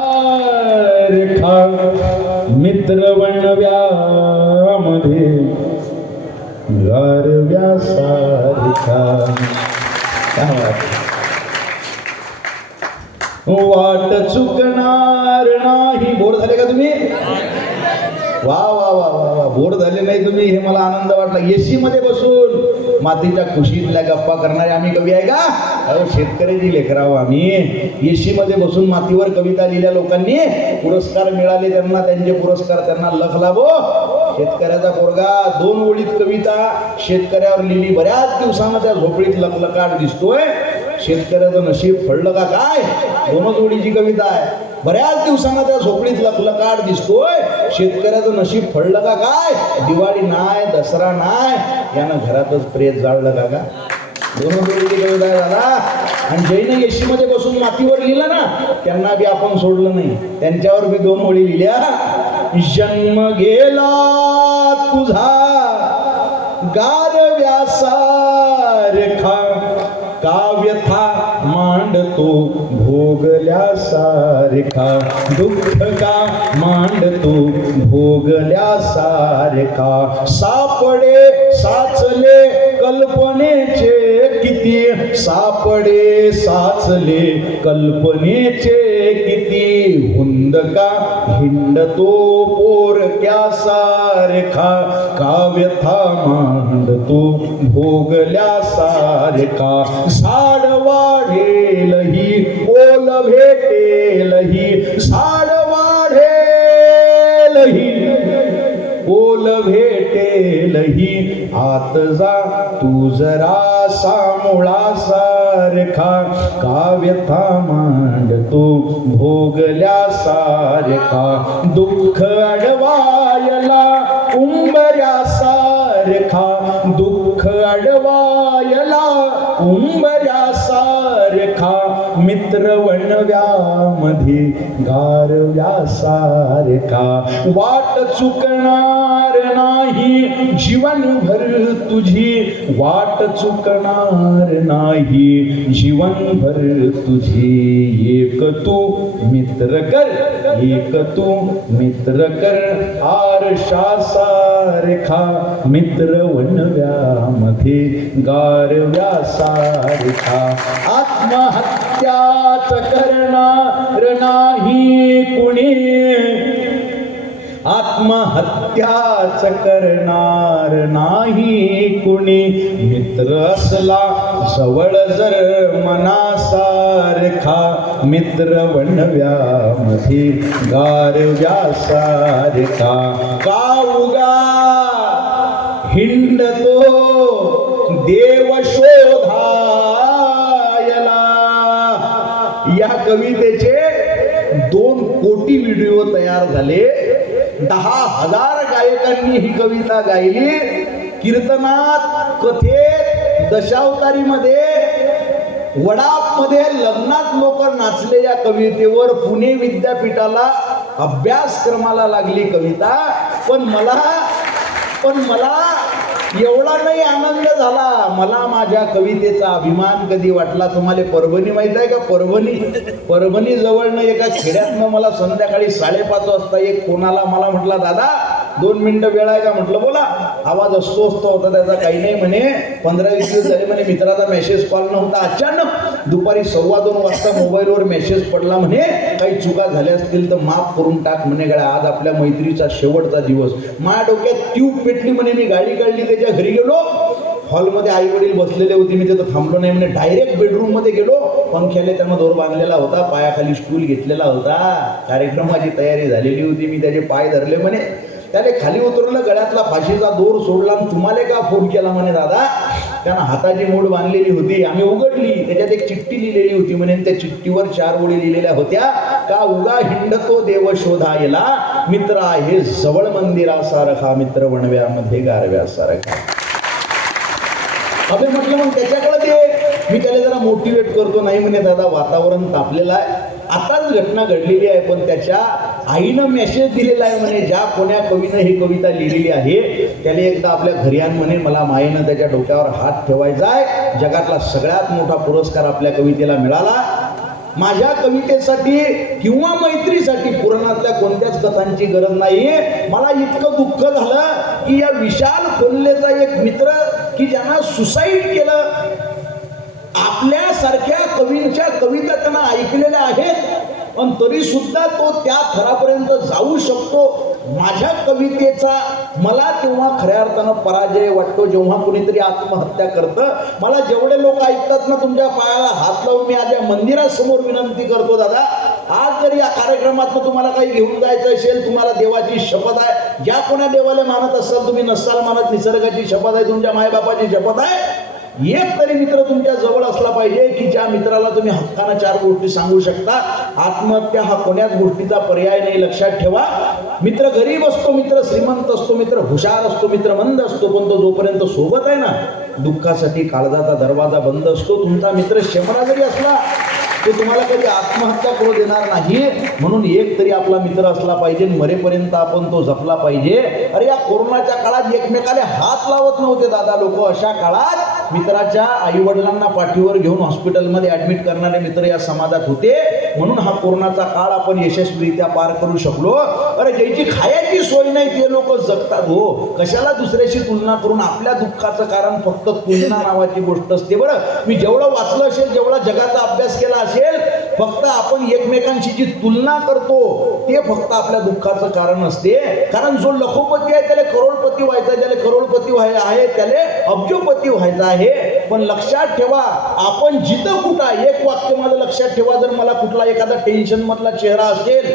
रेखा मित्र वणव्यामध्ये गारव्या सारखा वाट वाट चुकणार नाही. बोर झाले का तुम्ही? वा वा वा वा वा. बोर झाले नाही तुम्ही हे मला आनंद वाटला. एसी मध्ये बसून. मातीच्या खुशीतल्या गप्पा करणारे आम्ही कवी आहे का? अहो शेतकऱ्याची लेकराव आम्ही येशीमध्ये मध्ये बसून मातीवर कविता लिहिल्या लोकांनी पुरस्कार मिळाले त्यांना त्यांचे पुरस्कार त्यांना लख लाभो. शेतकऱ्याचा पोरगा दोन ओळीत कविता शेतकऱ्यावर लिहिली बऱ्याच दिवसानं त्या झोपडीत लखलकाट दिसतोय. शेतकऱ्याचं नशीब फळलं का काय? दोनच ओळीची कविता आहे. बऱ्याच दिवसांना त्या झोपडीत लखलकाट दिसतोय. शेतकऱ्याचं नशीब फळलं का काय? दिवाळी नाय दसरा नाय यानं घरातच प्रेत जाळलं का का? दोनच ओळीची आणि जैन एशी मध्ये बसून मातीवर लिहिलं ना त्यांना बी आपण सोडलं नाही. त्यांच्यावर बी दोन ओळी लिहिल्या. जन्म गेला तुझा गारव्यासारखा काव्यथा मांडतो सारखा दुःख का मांडतो भोगल्यासारखा सापडे साचले कल्पनेचे किती. सापडे साचले कल्पनेचे किती. हुंदका हिंडतो पोरक्या सारे का काव्यथा मांडतो भोगल्या सारखा. सार भेटेलही झाड वाढेलही. ओल भेटेलही आत जा तू जरा सामुळा सारखा काव्यथा मांडतो भोगल्या सारखा दुःख अडवायला उंबऱ्या सारखा दुःख अडवायला उंबऱ्या सारखा मित्र वणव्यामध्ये गारव्या सारखा. वाट चुकणार नाही जीवनभर तुझी वाट चुकणार नाही जीवनभर तुझी एक तू मित्र कर एक तू मित्र कर आरशासा सारखा मित्र वनव्यामध्ये गारव्या सारखा. आत्महत्याच करणार नाही कुणी. आत्महत्याच करणार नाही कुणी. मित्र असला जवळ जर मनासारखा मित्र वणव्यामध्ये गारव्या सारखा. का उगा हिंडतो देव शोधायला. या कवितेचे दोन कोटी व्हिडिओ तयार झाले. दहा हजार गायकांनी ही कविता गायली. कीर्तनात कथेत दशावतारीमध्ये वडापमध्ये लग्नात लोक नाचले या कवितेवर पुणे विद्यापीठाला अभ्यासक्रमाला लागली कविता. पण मला पण मला एवढा नाही आनंद झाला. मला माझ्या कवितेचा अभिमान कधी वाटला तुम्हाला? परभणी माहीत आहे का? परभणी. परभणी जवळनं एका खेड्यातनं मला संध्याकाळी साडेपाच वाजता एक कोणाला मला म्हटला दादा दोन मिनिटं वेळ आहे का? म्हटलं बोला. आवाज असतो असतो होता त्याचा काही नाही म्हणे. पंधरा वीस दिवस झाले म्हणे मित्राचा मेसेज कॉल नव्हता. अचानक दुपारी सव्वा दोन वाजता मोबाईलवर मेसेज पडला म्हणे काही चुका झाल्या असतील तर माफ करून टाक म्हणे गळ्या आज आपल्या मैत्रीचा शेवटचा दिवस. माझ्या डोक्यात ट्यूब पेटली म्हणे मी गाडी काढली त्याच्या घरी गेलो. हॉलमध्ये आई वडील बसलेले होते मी तिथं थांबलो नाही म्हणे. डायरेक्ट बेडरूममध्ये गेलो. पंख्याला त्यानं दोर बांधलेला होता पायाखाली स्टूल घेतलेला होता. कार्यक्रमाची तयारी झालेली होती मी त्याचे पाय धरले म्हणे. त्याने खाली उतरलं गळ्यातला फाशीचा दोर सोडला आणि तुम्हाला का फोन केला म्हणे दादा? त्यानं हाताची मूड बांधलेली होती. आम्ही उघडली. त्याच्यात एक चिठ्ठी लिहिलेली होती. म्हणे आणि त्या चिठ्ठीवर चार ओळी लिहिलेल्या होत्या. का उगा हिंडतो देव शोधायला? मित्र आहे जवळ मंदिरासारखा मित्र वणव्यामध्ये गारव्यासारखा. अबे म्हटलं मग त्याच्याकडे ते मी त्याला जरा मोटिवेट करतो. नाही म्हणे दादा वातावरण तापलेलं आहे. आताच घटना घडलेली आहे पण त्याच्या आईनं मेसेज दिलेला आहे म्हणे ज्या कोण्या कवीनं ही कविता लिहिलेली आहे त्याने एकदा आपल्या घरी आण म्हणे मला मायेनं त्याच्या डोक्यावर हात ठेवायचा आहे जगातला सगळ्यात मोठा पुरस्कार आपल्या कवितेला मिळाला. माझ्या कवितेसाठी किंवा मैत्रीसाठी पुराणातल्या कोणत्याच कथांची गरज नाही मला इतकं दुःख झालं की या विशाल खोल्लेचा एक मित्र की ज्यांना सुसाईड केलं आपल्यासारख्या कवींच्या कविता त्यांना ऐकलेल्या आहेत. पण तरी सुद्धा तो त्या थरापर्यंत जाऊ शकतो. माझ्या कवितेचा मला तेव्हा खऱ्या अर्थानं पराजय वाटतो जेव्हा कुणीतरी आत्महत्या करतं. मला जेवढे लोक ऐकतात ना तुमच्या पायाला हात लावून मी आज या मंदिरासमोर विनंती करतो दादा. आज जर या कार्यक्रमात तुम्हाला काही घेऊन जायचं असेल तुम्हाला देवाची शपथ आहे. ज्या कोणा देवाला मानत असाल तुम्ही नसाल मानत निसर्गाची शपथ आहे तुमच्या मायबापाची शपथ आहे. एक तरी मित्र तुमच्या जवळ असला पाहिजे की ज्या मित्राला तुम्ही हक्कानं चार गोष्टी सांगू शकता. आत्महत्या हा कोण्याच गोष्टीचा पर्याय नाही लक्षात ठेवा. मित्र गरीब असतो मित्र श्रीमंत असतो मित्र हुशार असतो मित्र मंद असतो पण तो जोपर्यंत सोबत आहे ना दुःखासाठी काळजाचा दरवाजा बंद असतो तुमचा मित्र शमरा जरी असला तो तुम्हाला कधी आत्महत्या करू देणार नाही म्हणून एक तरी आपला मित्र असला पाहिजे मरेपर्यंत आपण तो जपला पाहिजे. अरे या कोरोनाच्या काळात एकमेकाला हात लावत नव्हते दादा लोक. अशा काळात मित्राच्या आई वडिलांना पाठीवर घेऊन हॉस्पिटलमध्ये ऍडमिट करणारे मित्र या समाजात होते. म्हणून हा कोरोनाचा काळ आपण यशस्वीरित्या पार करू शकलो. अरे ज्याची खायची सोय नाही ते लोक जगतात हो. कशाला दुसऱ्याशी तुलना करून आपल्या दुःखाचं कारण फक्त तुलना नावाची गोष्ट असते बरं. मी जेवढं वाचलं असेल जेवढा जगाचा अभ्यास केला असेल फक्त आपण एकमेकांशी जी तुलना करतो ते फक्त आपल्या दुःखाचं कारण असते. कारण जो लखोपती आहे त्याला करोडपती व्हायचा आहे, ज्याला करोडपती व्हाय आहे त्याला अब्जोपती व्हायचं आहे. पण लक्षात ठेवा आपण जिथं कुठं एक वाक्य माझं लक्षात ठेवा जर मला कुठला एखादा टेन्शन मधला चेहरा असेल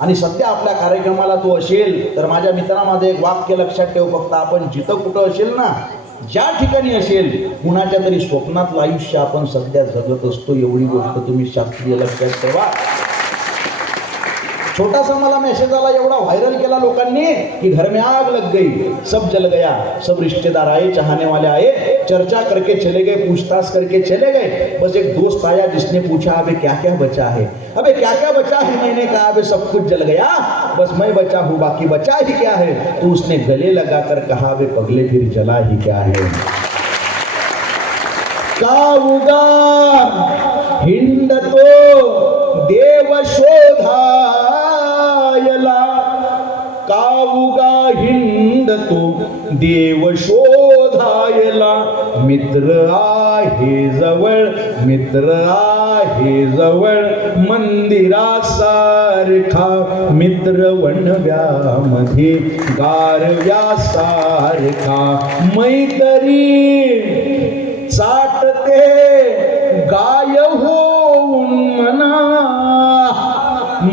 आणि सध्या आपल्या कार्यक्रमाला तो असेल तर माझ्या मित्रामध्ये एक वाक्य लक्षात ठेव फक्त आपण जिथं कुठं असेल ना ज्या ठिकाणी असेल कुणाच्या तरी स्वप्नातलं आयुष्य आपण सध्या जगत असतो एवढी गोष्ट तुम्ही शास्त्रीय लक्षात ठेवा. छोटासा मला मेसेज आला एवढा व्हायरल केला लोकांनी की घर में आग लग गई. सब जल गया सब रिश्तेदार आए चाहने वाले आए. चर्चा करके चले गए पूछताछ करके चले गए. बस एक दोस्त आया जिसने पूछा अबे क्या क्या बचा है? अबे क्या क्या बचा है मैंने कहा, अबे सब कुछ जल गया, बस मैं बचा हूँ, बाकी बचा ही क्या है? तो उसने गले लगाकर कहा, अबे पगले फिर जला ही क्या है? हिंद तो देव शोधायला। काऊगा? हिंडतो देव शोधायला। मित्र आहे जवळ, मित्र आहे जवळ मंदिरासारखा. मित्र वणव्यामध्ये गारव्यासारखा. मैत्री चाटते गाय होऊन मना.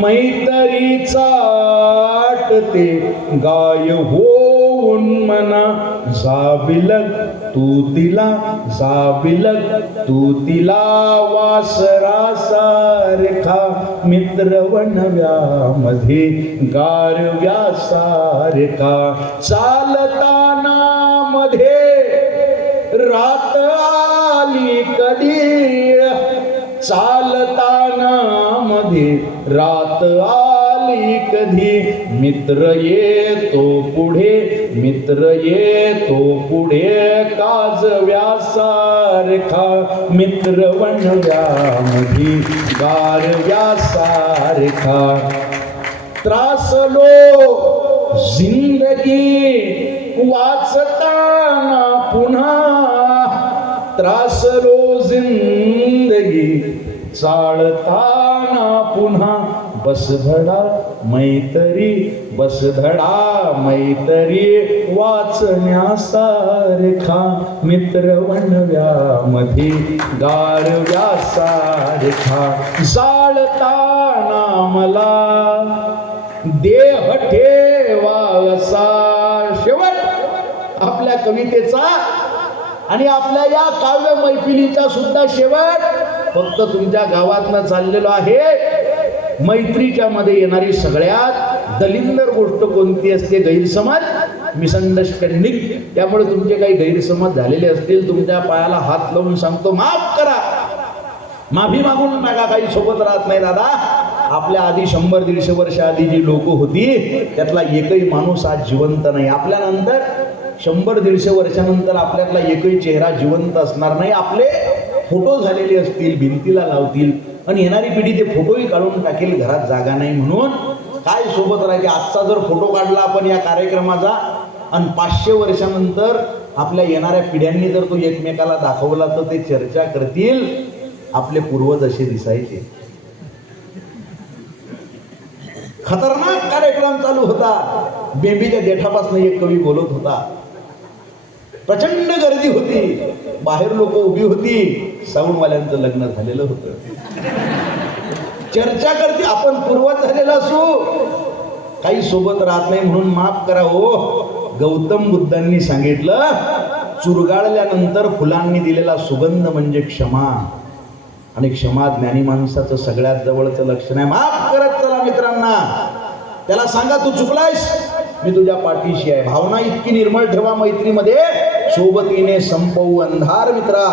मैतरी चाटते गाय होऊन मना. जाबिलक तू तिला जाबिलक तू तिला वासरासारखा मित्र वनव्यामध्ये गारव्या सारखा चालताना मध्ये रात आली कधी चालताना मध्ये रात आली कधी? मित्र येतो पुढे मित्र येतो पुढे काजव्यासारखा मित्र वणव्यामध्ये गारव्यासारखा त्रासलो जिंदगी वाचताना पुन्हा. त्रासलो जिंदगी चालताना पुन्हा. बस धडा मैत्री बस धडा मैत्री वाचण्यासारखा मित्र वणव्यामध्ये गारव्यासारखा जाळताना मला देह ठेवासा शेवट आपल्या कवितेचा आणि आपल्या या काव्य मैफिलीचा सुद्धा शेवट फक्त तुमच्या गावातनं चाललेलो आहे. मैत्रीच्या मध्ये येणारी सगळ्यात दलिंदर गोष्ट कोणती असते? गैरसमज मिसअंडरस्टँडिंग त्यामुळे तुमचे काही गैरसमज झालेले असतील तुमच्या पायाला हात लावून सांगतो माफ करा. माफी मागून नका काही सोबत राहत नाही दादा. आपल्या आधी शंभर दीडशे वर्ष आधी जी लोक होती त्यातला एकही माणूस आज जिवंत नाही. आपल्यानंतर शंभर दीडशे वर्षानंतर आपल्यातला एकही चेहरा जिवंत असणार नाही. आपले फोटो झालेले असतील भिंतीला लावतील आणि येणारी पिढी ते फोटोही काढून टाकेल घरात जागा नाही म्हणून. काय सोबत राहायचे? आजचा जर फोटो काढला आपण या कार्यक्रमाचा आणि पाचशे वर्षानंतर आपल्या येणाऱ्या पिढ्यांनी जर तो एकमेकाला दाखवला तर ते चर्चा करतील. आपले पूर्वज असे दिसायचे. खतरनाक कार्यक्रम चालू होता. बेबीच्या देठापासून एक कवी बोलत होता. प्रचंड गर्दी होती. बाहेर लोक उभी होती. साऊंडवाल्यांचं लग्न झालेलं होतं. चर्चा करते आपण पूर्वज झालेला असू. काही सोबत राहत नाही म्हणून माफ करा हो. गौतम बुद्धांनी सांगितलं चुरगाळल्यानंतर फुलांनी दिलेला सुगंध म्हणजे क्षमा. आणि क्षमा ज्ञानी माणसाचं सगळ्यात जवळचं लक्षण आहे. माफ करत चला मित्रांना. त्याला सांगा तू चुकलायस? मी तुझ्या पाठीशी आहे. भावना इतकी निर्मळ ठेवा मैत्रीमध्ये. सोबतीने संपवू अंधार मित्रा.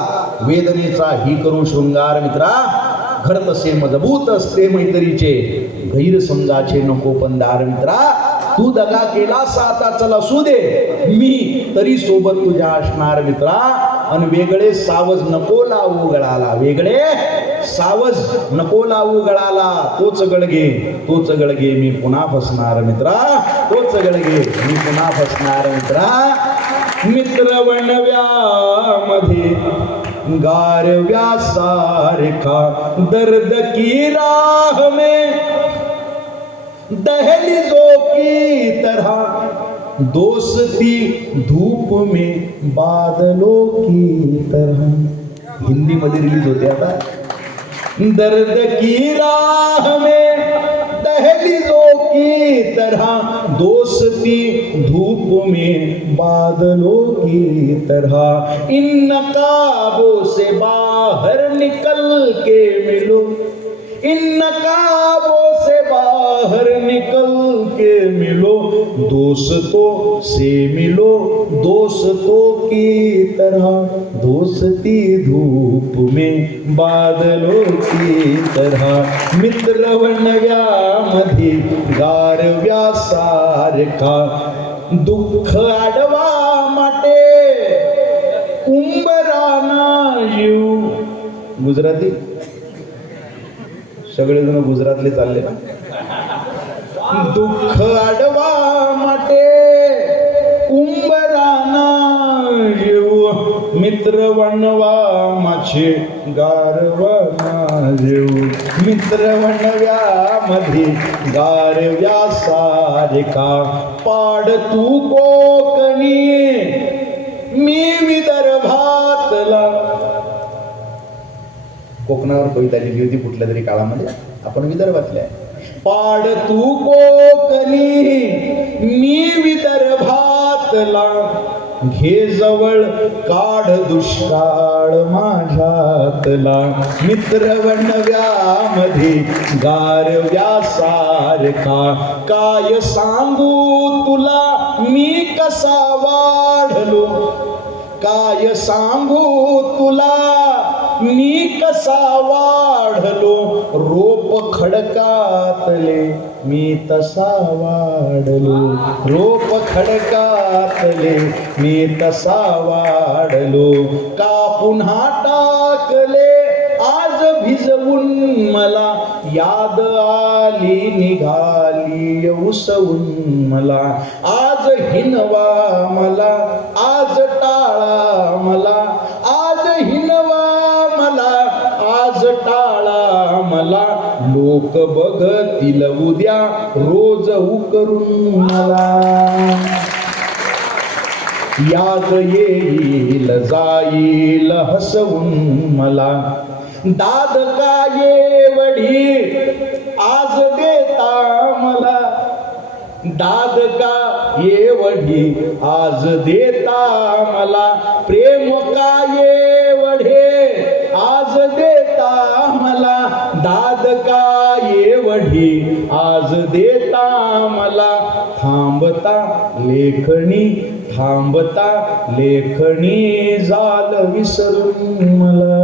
वेदनेचा ही करू शृंगार मित्रा. घर तसे मजबूत असते मैत्रीचे. गैर समजाचे नको पंधार मित्रा. तू दगा केलास आता चल असू दे. मी तरी सोबत तुझ्या असणार मित्रा. आणि वेगळे सावज नको लावू गळाला. वेगळे सावज नको लावू गळाला. तोच गळगे तोच गळगे मी पुन्हा फसणार मित्रा. तोच गळगे मी पुन्हा फसणार मित्रा. मित्र वणव्यामध्ये गारव्या सारखा दर्द की राह में दहलीजों की तरह, दोस्ती धूप में बादलों की तरह। हिंदी मध्ये रिलीज़ होते दर्द की राह में दहलीजों की तरह दोस्ती धूप में बादलों की तरह। इन नकाबों से बाहर निकल के मिलो। इन नकाबों से बाहर निकल के मिलो दोस्तों से मिलो दोस्तों की तरह दोस्ती धूप में बादलों की तरह। मित्र वणव्यामध्ये गारव्या सारखा दुःख आडवा माटे उंबराना यू गुजराती? सगळेजण गुजरातले चालले ना? दुःख आडवा माटे उंबराना येऊ मित्र वणवा माझे गारवना येऊ मित्र वणव्या मध्ये गारव्या सारखा पाड तू कोकणी मी विदर्भातला कोकणावर कविता लिहिली होती कुठल्या तरी काळामध्ये. आपण विदर्भातल्या आहे. पाड तू कोकणी मी विदर्भातला घे जवळ काढ दुष्काळ माझ्यातला. मित्र वणव्यामध्ये गारव्या सारखा काय सांगू तुला मी कसा वाढलो? काय सांगू तुला मी कसा वाढलो? रोप खडकातले मी तसा वाढलो. रोप खडकातले मी तसा वाढलो. का पुन्हा टाकले आज भिजवून मला. याद आली निघाली उसवून मला. आज हिनवा मला लोक बघतील उद्या रोज करून मला. याद येईल जाईल हसवून मला. दाद का येवढी आज देता मला. दाद का येवढी आज देता मला. प्रेम का येवढी आज देता मला थांबता लेखणी थांबता लेखणी जाल विसरून मला.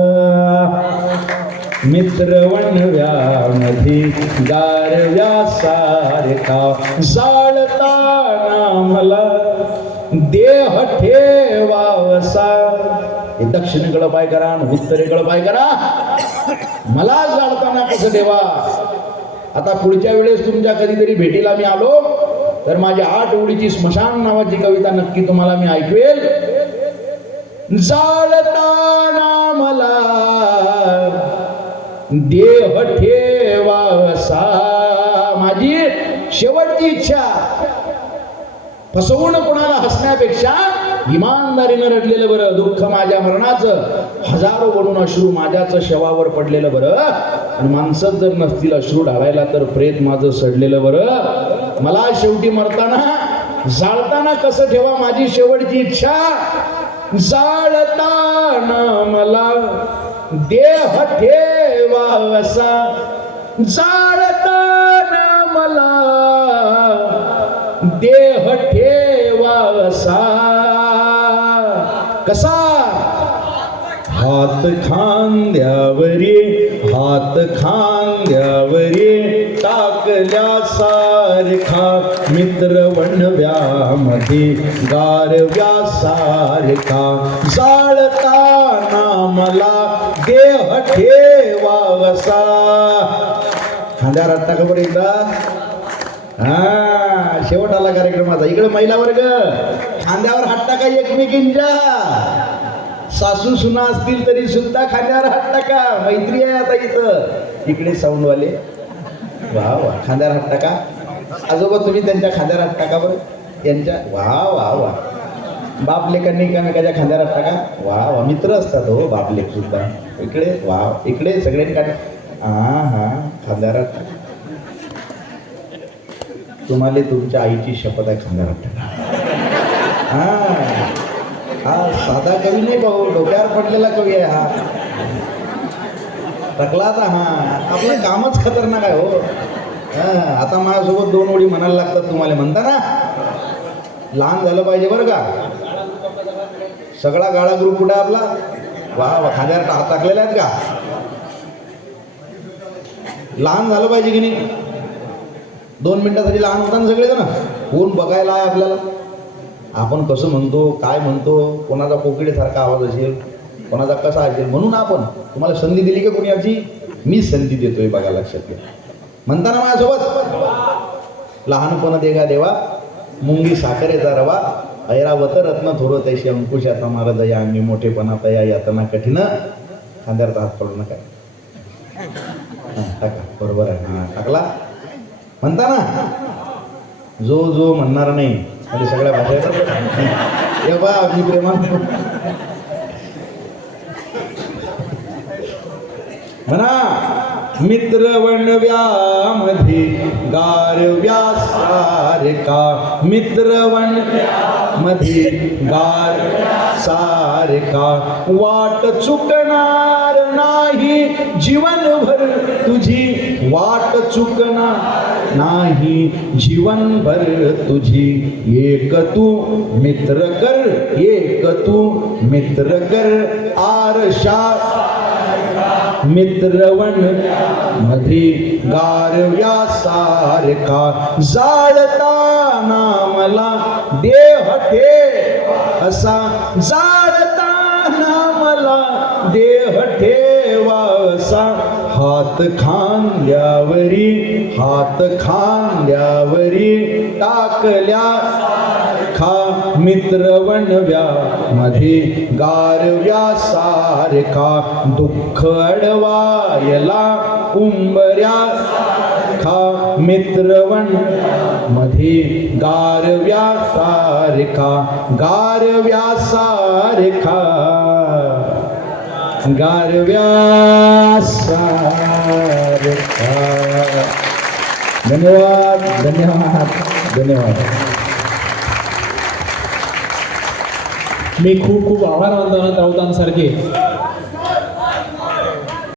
मित्र वणव्यामध्ये गारव्या सारखा जाळताना मला देह ठेवावसा. हे दक्षिणेकडं पाय करा आणि उत्तरेकडं पाय करा. मला जाळताना कसं देवा आता पुढच्या वेळेस तुमच्या कधीतरी भेटीला मी आलो तर माझ्या आठ ओळीची स्मशान नावाची कविता नक्की तुम्हाला मी ऐकवेल. जाळताना मला देह ठेवासा माझी शेवटची इच्छा. फसवून कोणाला हसण्यापेक्षा इमानदारीनं रडलेलं बरं दुःख माझ्या मरणाचं हजारो बनून अश्रू माझ्याच शवावर पडलेलं बरं. आणि माणसं जर नसतील अश्रू ढाळायला तर प्रेत माझं सडलेलं बरं. मला शेवटी मरताना जाळताना कसं ठेवा माझी शेवटची इच्छा? जाळताना मला देह ठेवासा जाळताना मला देह ठेवासा कसा हात खांद्यावरी हात खांद्यावरी टाकल्या सारखा मित्र वणव्यामध्ये गारव्या सारखा जाळताना मला देह ठेवावसा. खांद्यावर टाका बरं एकदा. हा शेवट आला कार्यक्रमाचा इकडे महिला वर्ग. खांद्यावर हात टाका एकमेकींच्या. सासू सुना असतील तरी सुद्धा खांद्यावर हात टाका मैत्री आहे आता इथं. इकडे साऊंडवाले. वा वा. खांद्यावर हात टाका आजोबा तुम्ही त्यांच्या खांद्यावर हात टाका बरं. त्यांच्या वा वा वा. बाप लेखांनी एकामेकाच्या खांद्यावर हात टाका वा वा. मित्र असतात हो बाप लेख सुद्धा. इकडे वा इकडे सगळ्यांनी हा हा खांद्यावर हात टाका तुम्हाला तुमच्या आईची शपथ आहे खांद्यावर हात टाका हा. हा साधा कवी नाही भाऊ डोक्यावर पडलेला कवी आहे हा. थकला आता हा. आपलं कामच खतरनाक आहे हो. आता माझ्यासोबत दोन ओळी म्हणायला लागतात तुम्हाला. म्हणता ना लहान झालं पाहिजे बरं का. सगळा गाळा ग्रुप कुठे आपला? वा वा खांद्यावर हात टाकलेला आहेत का? लहान झालं पाहिजे की नाही? दोन मिनिटासाठी लहान होता ना सगळे जण कोण बघायला आहे आपल्याला? आपण कसं म्हणतो काय म्हणतो कोणाचा कोकिडेसारखा आवाज असेल कोणाचा कसा असेल म्हणून आपण तुम्हाला संधी दिली का कोणी याची मी संधी देतोय बघा लक्षात घ्या. म्हणताना माझ्यासोबत लहानपण देगा देवा मुंगी साखरेचा रवा ऐरावत रत्न थोडं तैशी अंकुशाचा मारद या आम्ही मोठेपणात या यातना कठीण खांद्यावर हात पडू नका. टाका बरोबर आहे. हा टाकला. म्हणता ना जो जो म्हणणार नाही म्हणजे सगळ्या भाषा येतात हे बा मी प्रेमान म्हणा मित्र वणव्यामध्ये गारव्या सारखा मित्रमध्ये गार सारखा वाट चुकणार नाही जीवनभर तुझी वाट चुकणार नाही जीवनभर तुझी एक तू मित्र कर, एक तू मित्र कर, आरशा मित्रवण मध्ये गारव्या सारखा जाळताना मला देह ठे असा जाळताना मला देह ठेवा असा हात खांद्यावरी हात खांद्यावरी टाकल्या खा मित्रवणव्या मध्ये गारव्या सारखा दुःख अडवायला उंबऱ्या खा मित्रवणमध्ये गारव्या सारखा गारव्या सारखा गारव्या सारखा धन्यवाद धन्यवाद धन्यवाद। मी खूप खूप आभार मानतो राऊतांसारखे.